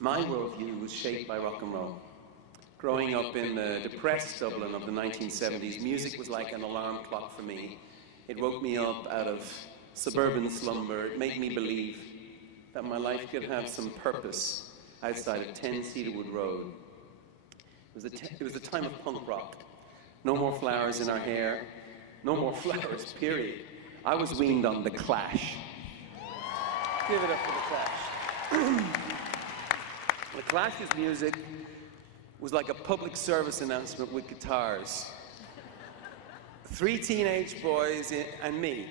My worldview was shaped by rock and roll. Growing up in the depressed Dublin of the 1970s, music was like an alarm clock for me. It woke me up out of suburban slumber. It made me believe that my life could have some purpose outside of 10 Cedarwood Road. It was a time of punk rock. No more flowers in our hair. No more flowers, period. I was weaned on The Clash. Give it up for The Clash. The Clash's music was like a public service announcement with guitars. 3 teenage boys and me,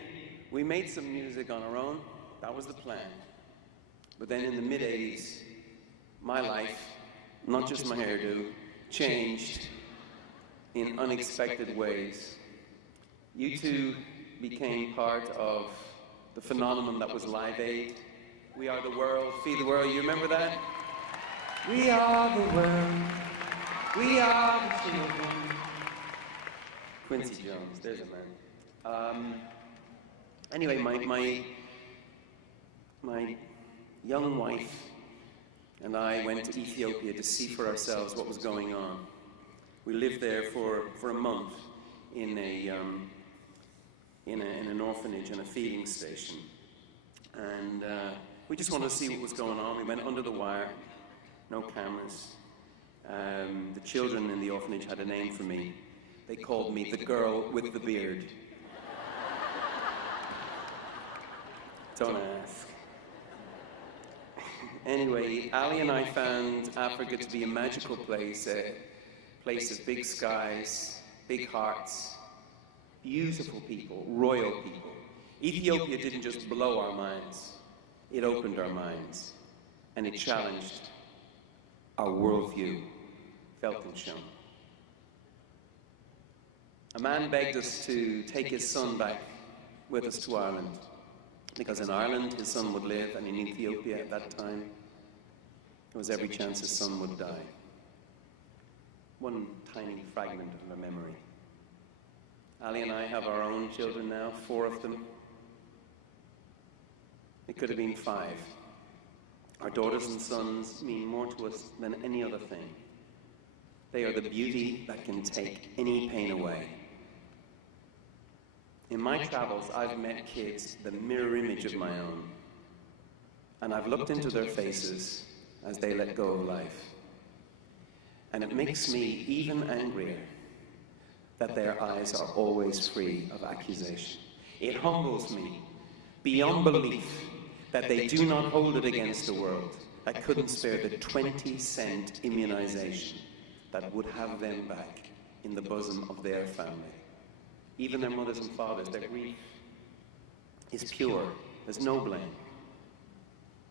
we made some music on our own. That was the plan. But then in the mid-'80s, my life, not just my hairdo, changed in unexpected ways. You two became part of the phenomenon that was Live Aid. We are the world, feed the world. You remember that? We are the world. We are the children. Quincy Jones, there's a man. Anyway, my young wife and I went to Ethiopia to see for ourselves what was going on. We lived there for a month in an orphanage and a feeding station. And we just wanted to see what was going on. We went under the wire, no cameras. The children in the orphanage had a name for me. They called me the girl with the beard. Don't ask. Anyway, Ali and I found Africa to be a magical place, a place of big skies, big hearts, beautiful people, royal people. Ethiopia didn't just blow our minds, it opened our minds, and it challenged our worldview, felt and shown. A man begged us to take his son back with us to Ireland, because in Ireland his son would live, and in Ethiopia at that time there was every chance his son would die. One tiny fragment of a memory. Ali and I have our own children now, 4 of them. It could have been 5. Our daughters and sons mean more to us than any other thing. They are the beauty that can take any pain away. In my travels, I've met kids, the mirror image of my own, and I've looked into their faces as they let go of life. And it makes me even angrier that their eyes are always free of accusation. It humbles me beyond belief that they do not hold it against a world that couldn't spare the 20-cent immunization that would have them back in the bosom of their family. Even their mothers and fathers, their grief is pure. There's no blame,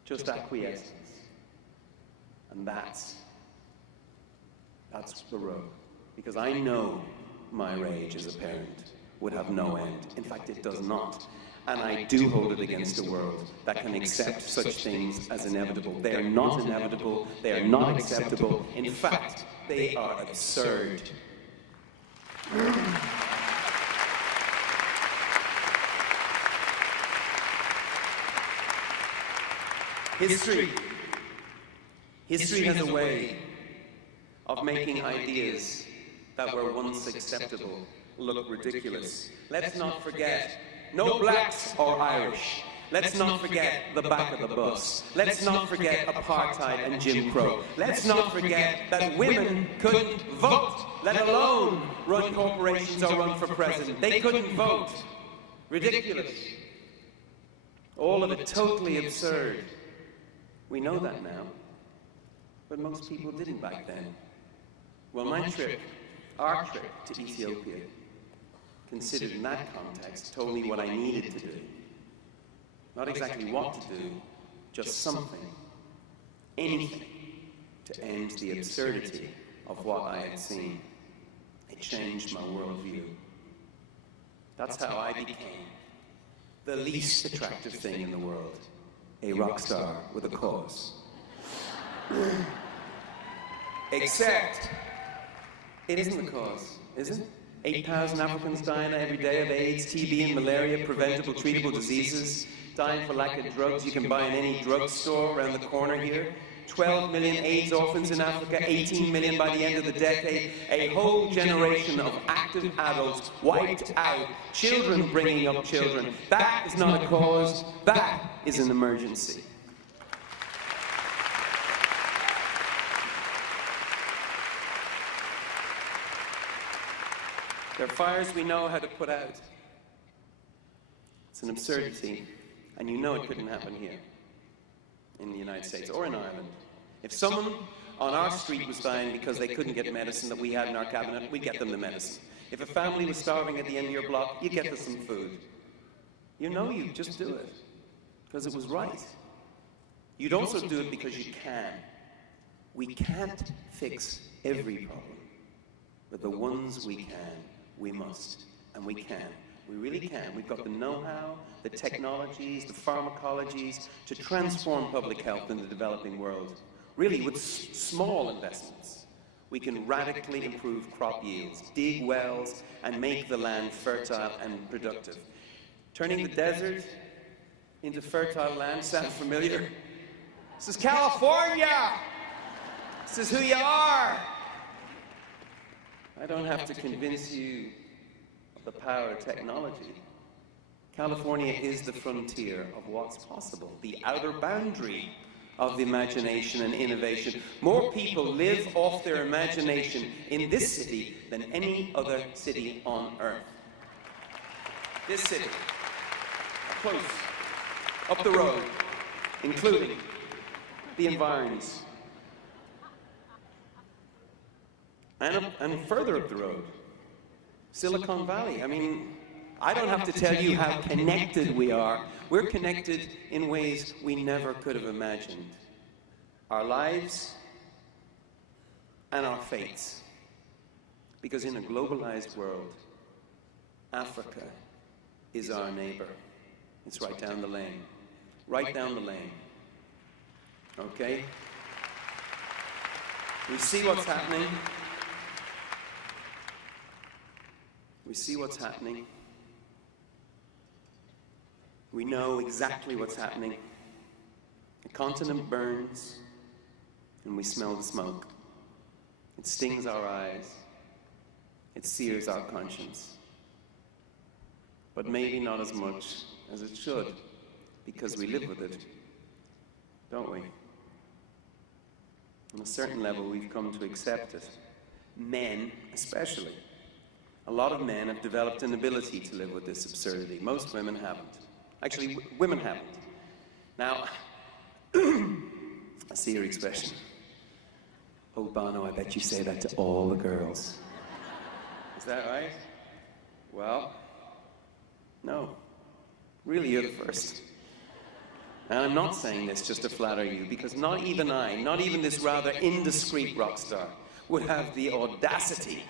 just acquiescence. And that's the road. Because I know my rage as a parent would have no end. In fact, it does not. And I do hold it against a world that can accept such things as inevitable. They are not inevitable. They are not acceptable. In fact, they are absurd. History has a way of making ideas that were once acceptable look ridiculous. Let's not forget, no blacks or Irish. Let's not forget the back of the bus. Let's not forget apartheid and Jim Crow. Let's not forget that women couldn't vote, let alone run corporations or run for president. They couldn't vote. Ridiculous. All of it totally absurd. We know that now, but most people didn't back then. Well, my trip, our trip to Ethiopia, considered in that context, told me what I needed to do. Not exactly what to do, just something, anything, to end the absurdity of what I had seen. It changed my worldview. That's how I became the least attractive thing in the world, a rock star with a cause. Except, it isn't the cause, is it? 8,000 Africans dying every day of AIDS, TB and malaria, preventable, treatable diseases, dying for lack of drugs you can buy in any drugstore around the corner here. 12 million AIDS orphans in Africa, 18 million by the end of the decade, a whole generation of active adults wiped out, children bringing up children. That is not a cause, that is an emergency. There are fires we know how to put out. It's an absurdity, and you know it couldn't happen here in the United States or in Ireland. If someone on our street was dying because they couldn't get medicine that we had in our cabinet, we'd get them the medicine. If a family was starving at the end of your block, you'd get them some food. You know you just do it because it was right. You'd also do it because you can. We can't fix every problem, but the ones we can, we must, and we can. We really can. We've got the know-how, the technologies, the pharmacologies to transform public health in the developing world. Really, with small investments, we can radically improve crop yields, dig wells, and make the land fertile and productive. Turning the desert into fertile land, sound familiar? This is California! This is who you are! I don't have to convince you of the power of technology. California is the frontier of what's possible, the outer boundary of the imagination and innovation. More people live off their imagination in this city than any other city on earth. This city, close, up the road, including the environs. And further up the road, Silicon Valley. I mean, I don't have to tell you how connected we are. We're connected in ways we never could have imagined. Our lives and our fates. Because in a globalized world, Africa is our neighbor. It's right down the lane. Right down the lane. Okay? We see what's happening. We see what's happening. We know exactly what's happening. The continent burns, and we smell the smoke. It stings our eyes. It sears our conscience. But maybe not as much as it should, because we live with it, don't we? On a certain level, we've come to accept it. Men, especially. A lot of men have developed an ability to live with this absurdity. Most women haven't. Actually, women haven't. Now, I see your expression. Oh, Bono, I bet you say that to all the girls. Is that right? Well, no. Really, you're the first. And I'm not saying this just to flatter you, because not even I, not even this rather indiscreet rock star, would have the audacity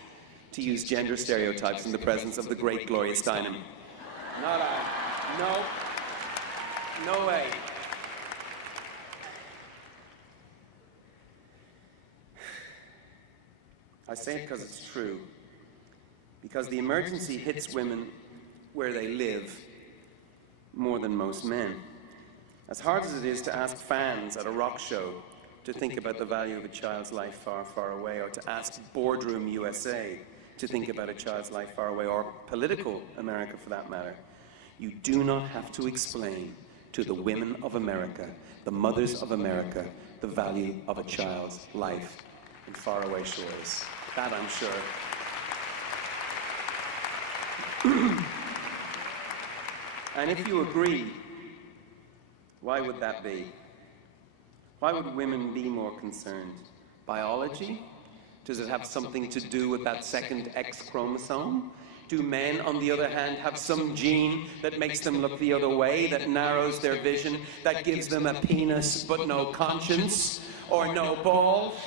to use gender stereotypes in the presence of the great Gloria Steinem. Not I. No. No way. I say it because it's true. Because the emergency hits women where they live more than most men. As hard as it is to ask fans at a rock show to think about the value of a child's life far, far away, or to ask Boardroom USA to think about a child's life far away, or political America for that matter, you do not have to explain to the women of America, the mothers of America, the value of a child's life in faraway shores. That I'm sure. And if you agree, why would that be? Why would women be more concerned? Biology? Does it have something to do with that second X chromosome? Do men, on the other hand, have some gene that makes them look the other way, that narrows their vision, that gives them a penis but no conscience, or no balls?